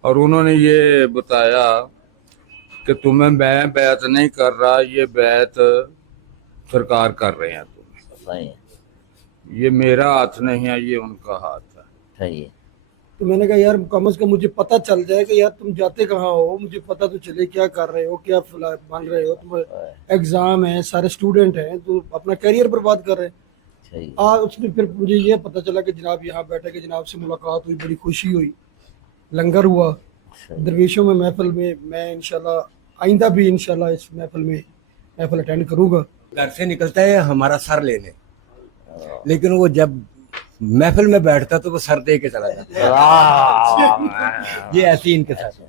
اور انہوں نے یہ بتایا کہ تمہیں میں بیعت نہیں کر رہا، یہ بیعت سرکار کر رہے ہیں تم، یہ میرا ہاتھ نہیں ہے، یہ ان کا ہاتھ ہے۔ صحیح ہے۔ تو میں نے کہا یار کم از کم مجھے پتہ چل جائے کہ یار تم جاتے کہاں ہو، مجھے پتہ تو چلے کیا کر رہے ہو، کیا بن رہے ہو، تم ایگزام ہے، سارے اسٹوڈنٹ ہیں تو اپنا کیریئر برباد کر رہے ہیں۔ اس میں پھر مجھے یہ پتہ چلا کہ جناب یہاں بیٹھے کہ جناب سے ملاقات ہوئی، بڑی خوشی ہوئی، لنگر ہوا درویشوں میں محفل میں انشاءاللہ آئندہ بھی انشاءاللہ اس محفل اٹینڈ کروں گا۔ گھر سے نکلتا ہے ہمارا سر لینے، لیکن وہ جب محفل میں بیٹھتا تو وہ سر دے کے چلا جاتا۔ یہ ایسی ان کے ساتھ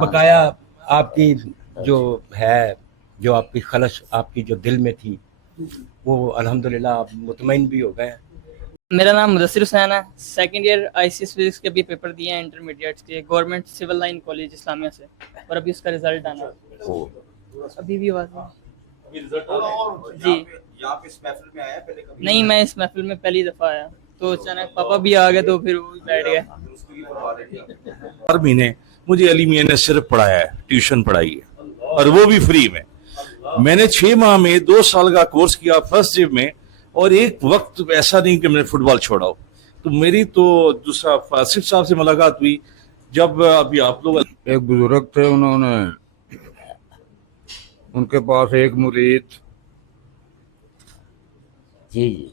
بقایا آپ کی جو ہے، جو آپ کی خلش آپ کی جو دل میں تھی، وہ الحمدللہ آپ مطمئن بھی ہو گئے ہیں۔ میرا نام مدثر حسین ہے، second year I C S physics کے بھی پیپر دیے ہیں انٹرمیڈیٹ کے، گورنمنٹ سول لائن کالج اسلامیہ سے، اور ابھی اس کا رزلٹ آنا ہے۔ ابھی بھی آواز جی نہیں، میں اس محفل میں پہلی دفعہ آیا تو اچانک پاپا بھی آ گئے تو پھر وہ بیٹھ گئے۔ ہر مہینے مجھے علی میاں نے صرف پڑھایا ہے، ٹیوشن پڑھائی ہے، اور وہ بھی فری میں۔ میں نے 6 ماہ میں 2 سال کا کورس کیا فرسٹ ایئر میں، اور ایک وقت ایسا نہیں کہ میں نے فٹ بال چھوڑا ہو۔ تو میری تو دوسرا فاسق صاحب سے ملاقات ہوئی جب ابھی آپ لوگ، ایک بزرگ تھے، انہوں نے ان کے پاس ایک مرید جی جی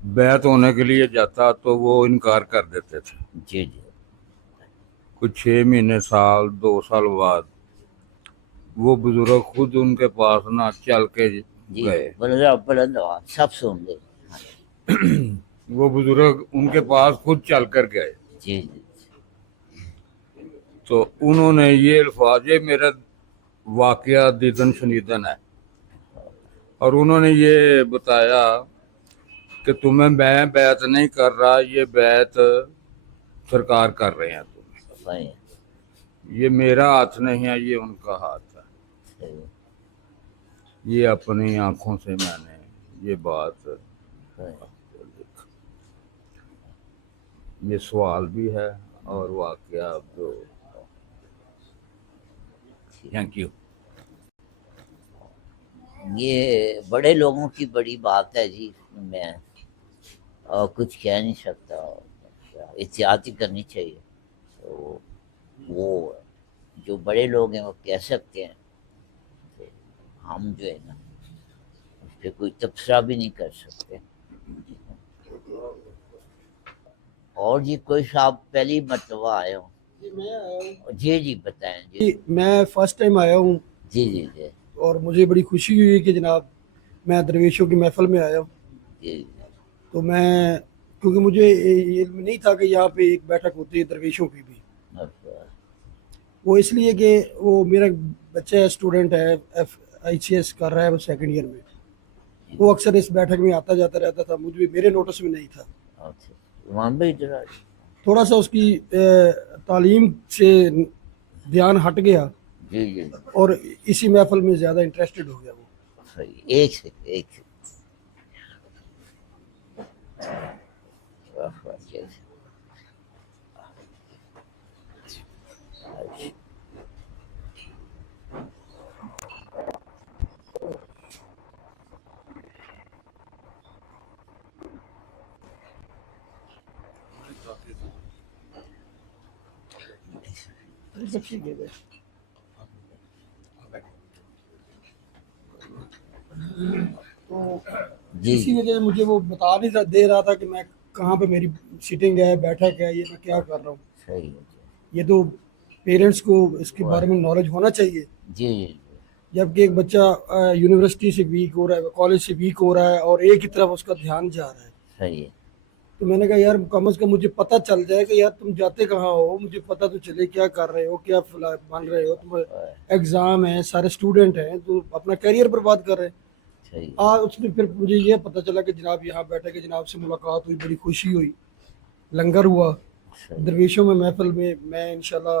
بیعت ہونے کے لیے جاتا تو وہ انکار کر دیتے تھے۔ جی جی کچھ 6 مہینے سال 2 سال بعد وہ بزرگ خود ان کے پاس نہ چل کے جی گئے، بلند آواز سب سن لے۔ وہ بزرگ ان کے پاس خود چل کر گئے۔ جی جی تو انہوں نے یہ الفاظ، یہ میرا واقعہ دیدن شنیدن ہے، اور انہوں نے یہ بتایا کہ تمہیں میں بیعت نہیں کر رہا، یہ بیعت سرکار کر رہے ہیں تم، صحیح ہے۔ یہ میرا ہاتھ نہیں ہے، یہ ان کا ہاتھ ہے۔ صحیح ہے۔ یہ اپنی آنکھوں سے میں نے یہ بات صحیح ہے۔ یہ سوال بھی ہے اور واقعہ جو۔ Thank you. یہ بڑے لوگوں کی بڑی بات ہے جی، میں اور کچھ کہہ نہیں سکتا، احتیاط ہی کرنی چاہیے۔ تو وہ جو بڑے لوگ ہیں وہ کہہ سکتے ہیں، ہم جو ہے نا اس پہ کوئی تبصرہ بھی نہیں کر سکتے۔ اور جی کوئی صاحب پہلی مرتبہ آئے ہوں؟ جی جی بتائیں جی۔ میں فرسٹ ٹائم آیا ہوں جی جی جی اور مجھے بڑی خوشی ہوئی کہ جناب میں درویشوں کی محفل میں آیا ہوں۔ جی تو میں کیونکہ مجھے علم نہیں تھا کہ یہاں پہ ایک بیٹھک ہوتی ہے درویشوں کی بھی، وہ اس لیے کہ وہ میرا بچہ اسٹوڈنٹ ہے، ایف آئی سی ایس کر رہا ہے، وہ سیکنڈ ایئر میں، وہ اکثر اس بیٹھک میں آتا جاتا رہتا تھا، مجھے میرے نوٹس میں نہیں تھا۔ تھوڑا سا اس کی تعلیم سے دھیان ہٹ گیا جی جی اور اسی محفل میں زیادہ انٹرسٹڈ ہو گیا وہ۔ صحیح۔ ایک سے تو جی اسی وجہ سے مجھے وہ بتا نہیں دے رہا تھا کہ میں کہاں پہ میری سیٹنگ ہے، بیٹھک ہے، یہ میں کیا کر رہا ہوں۔ صحیح ہے۔ یہ تو پیرنٹس کو اس کے بارے میں نالج ہونا چاہیے، جی جی جبکہ ایک بچہ یونیورسٹی سے ویک ہو رہا ہے، کالج سے ویک ہو رہا ہے اور ایک ہی طرف اس کا دھیان جا رہا ہے۔ صحیح ہے۔ تو میں نے کہا یار کم از کم مجھے پتہ چل جائے کہ یار تم جاتے کہاں ہو، مجھے پتہ تو چلے کیا کر رہے ہو، کیا بن رہے ہو، تم ایگزام ہے، سارے اسٹوڈنٹ ہیں تو اپنا کیریئر برباد کر رہے ہیں۔ اس میں پھر مجھے یہ پتہ چلا کہ جناب یہاں بیٹھے کہ جناب سے ملاقات ہوئی، بڑی خوشی ہوئی، لنگر ہوا درویشوں میں محفل میں انشاءاللہ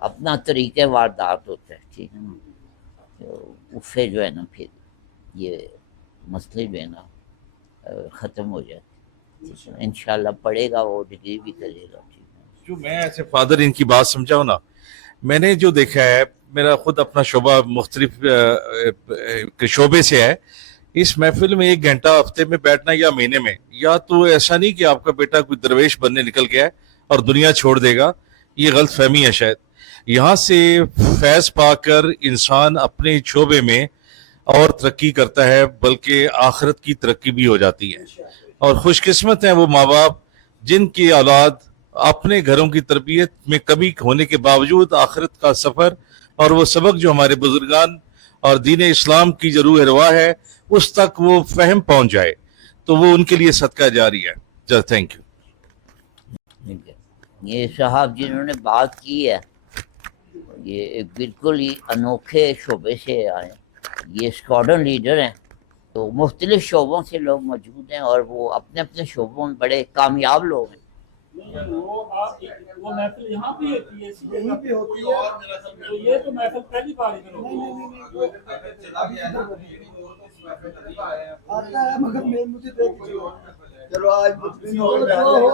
اپنا طریقہ واردات ہوتا ہے، ٹھیک ہے نا، تو اس سے جو ہے نا پھر یہ مسئلے جو ہے نا ختم ہو جاتے، انشاءاللہ پڑھے گا وہ، ڈگری بھی کرے گا، ٹھیک ہے۔ جو میں ایسے فادر ان کی بات سمجھاؤں نا، میں نے جو دیکھا ہے، میرا خود اپنا شعبہ مختلف شعبے سے ہے، اس محفل میں 1 گھنٹہ ہفتے میں بیٹھنا یا مہینے میں، یا تو ایسا نہیں کہ آپ کا بیٹا کوئی درویش بننے نکل گیا ہے اور دنیا چھوڑ دے گا، یہ غلط فہمی ہے شاید۔ یہاں سے فیض پا کر انسان اپنے شعبے میں اور ترقی کرتا ہے، بلکہ آخرت کی ترقی بھی ہو جاتی ہے۔ اور خوش قسمت ہیں وہ ماں باپ جن کی اولاد اپنے گھروں کی تربیت میں کمی ہونے کے باوجود آخرت کا سفر اور وہ سبق جو ہمارے بزرگان اور دین اسلام کی جو روح رواں ہے اس تک وہ فہم پہنچ جائے، تو وہ ان کے لیے صدقہ جاری ہے۔ Thank you. ٹھیک ہے، یہ صاحب جنہوں نے بات کی ہے یہ ایک بالکل ہی انوکھے شعبے سے آئے ہیں، یہ اسکواڈرن لیڈر ہیں، تو مختلف شعبوں سے لوگ موجود ہیں اور وہ اپنے اپنے شعبوں میں بڑے کامیاب لوگ ہیں۔ وہ محفل یہاں پہ ہوتی ہے، یہیں پہ ہوتی ہے، تو یہ تو محفل پہلی بار آتا ہے مگر میں مجھے دیکھ چلو آج مطمئن ہو کے جا رہے ہیں،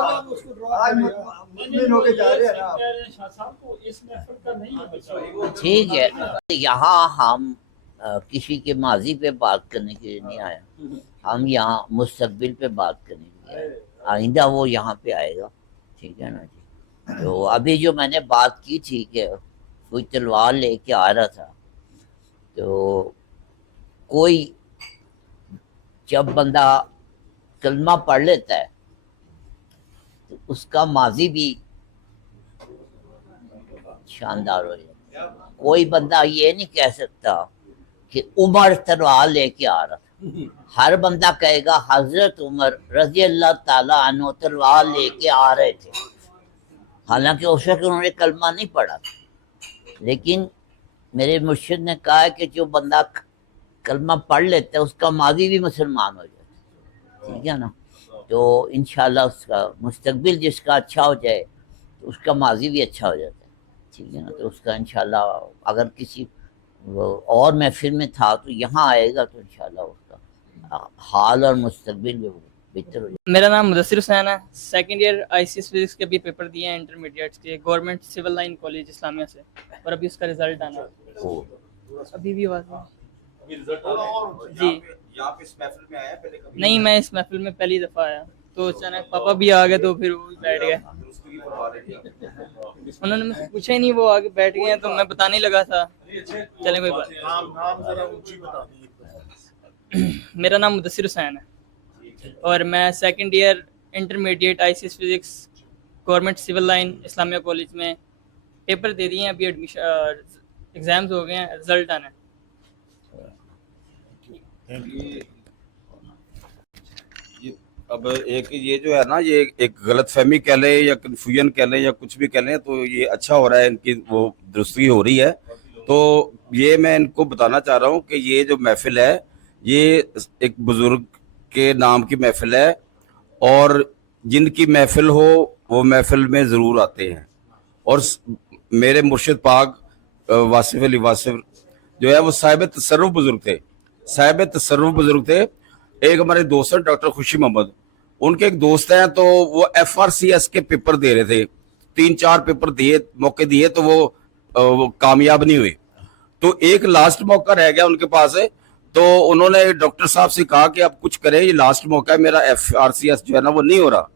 آج مطمئن ہو کے جا رہے ہیں نا۔ شاہ صاحب کو اس محفل کا نہیں ہے بچہ۔ ٹھیک ہے، یہاں ہم کسی کے ماضی پہ بات کرنے کے لیے نہیں آیا، ہم یہاں مستقبل پہ بات کرنے کے لیے آئے، آئندہ وہ یہاں پہ آئے گا، ٹھیک ہے نا جی۔ تو ابھی جو میں نے بات کی تھی کہ کوئی تلوار لے کے آ رہا تھا، تو کوئی جب بندہ کلمہ پڑھ لیتا ہے تو اس کا ماضی بھی شاندار ہو جاتا ہے۔ کوئی بندہ یہ نہیں کہہ سکتا کہ عمر تلوار لے کے آ رہا تھا، ہر بندہ کہے گا حضرت عمر رضی اللہ تعالیٰ عنہ تلوار لے کے آ رہے تھے، حالانکہ اس وقت انہوں نے کلمہ نہیں پڑھا تھا، لیکن میرے مرشد نے کہا ہے کہ جو بندہ کلمہ پڑھ لیتا ہے اس کا ماضی بھی مسلمان ہو جاتا ہے، ٹھیک ہے نا۔ تو انشاءاللہ اس کا مستقبل جس کا اچھا ہو جائے تو اس کا ماضی بھی اچھا ہو جاتا ہے، ٹھیک ہے نا۔ تو اس کا انشاءاللہ اگر کسی اور محفل میں تھا تو یہاں آئے گا تو انشاءاللہ اس کا حال اور مستقبل بھی بہتر ہو جائے۔ میرا نام مدثر حسین ہے، 2nd ایئر ICS فزکس کے بھی پیپر دیے ہیں انٹرمیڈیٹس کے، گورنمنٹ سول لائن کالج اسلامیہ سے، اور ابھی اس کا رزلٹ آنا ہے۔ ابھی بھی آواز جی نہیں، میں اس محفل میں پہلی دفعہ آیا، تو اچانک پاپا بھی آ گئے تو پھر وہ بیٹھ گئے، انہوں نے مجھ سے پوچھا ہی نہیں، وہ آگے بیٹھ گئے ہیں تو میں بتانے لگا تھا۔ چلیں کوئی بات نہیں۔ میرا نام مدثر حسین ہے اور میں 2nd year intermediate ICS physics government civil line Islamia college میں پیپر دے دیے ہیں، ابھی ایڈمیشن ایگزامز ہو گئے ہیں، رزلٹ آنا ہے۔ اب ایک یہ جو ہے نا، یہ ایک غلط فہمی کہہ لیں یا کنفیوژن کہہ لیں یا کچھ بھی کہہ لیں، تو یہ اچھا ہو رہا ہے، ان کی وہ درستی ہو رہی ہے۔ تو یہ میں ان کو بتانا چاہ رہا ہوں کہ یہ جو محفل ہے یہ ایک بزرگ کے نام کی محفل ہے، اور جن کی محفل ہو وہ محفل میں ضرور آتے ہیں۔ اور میرے مرشد پاک واصف علی واصف جو ہے وہ صاحب تصرف بزرگ تھے، صاحب تصرف بزرگ تھے۔ ایک ہمارے دوست ہیں ڈاکٹر خوشی محمد، ان کے ایک دوست ہیں، تو وہ FRCS کے پیپر دے رہے تھے، 3-4 پیپر موقع دیے تو وہ کامیاب نہیں ہوئے، تو ایک لاسٹ موقع رہ گیا ان کے پاس ہے۔ تو انہوں نے ڈاکٹر صاحب سے کہا کہ آپ کچھ کریں، یہ لاسٹ موقع ہے، میرا FRCS جو ہے نا وہ نہیں ہو رہا۔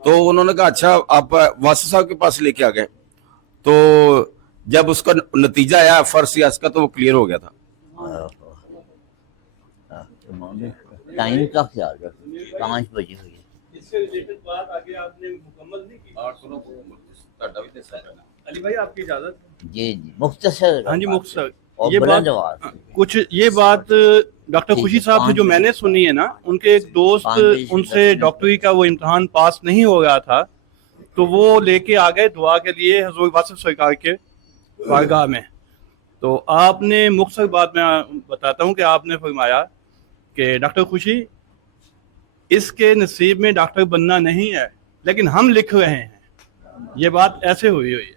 تو انہوں نے کہا اچھا آپ واسف صاحب کے پاس لے کے آ گئے، تو جب اس کا نتیجہ آیا FRCS کا تو وہ کلیئر ہو گیا تھا۔ ٹائم کا خیال رکھیں، 5 بجے ہوئی ہے۔ اس سے ریلیٹڈ بات آگے آپ نے مکمل نہیں کی۔ علی بھائی آپ کی اجازت؟ جی جی مختصر، ہاں جی مختصر، اور یہ بلند بات آواز۔ کچھ یہ بات ڈاکٹر خوشی صاحب سے جو میں نے سنی ہے نا، ان کے ایک دوست ان سے ڈاکٹری کا وہ امتحان پاس نہیں ہو رہا تھا، تو وہ لے کے آ گئے دعا کے لیے حضور واصف سرکار کے بارگاہ میں۔ تو آپ نے مختصر بات میں بتاتا ہوں کہ آپ نے فرمایا کہ ڈاکٹر خوشی اس کے نصیب میں ڈاکٹر بننا نہیں ہے، لیکن ہم لکھ رہے ہیں۔ یہ بات ایسے ہوئی ہے۔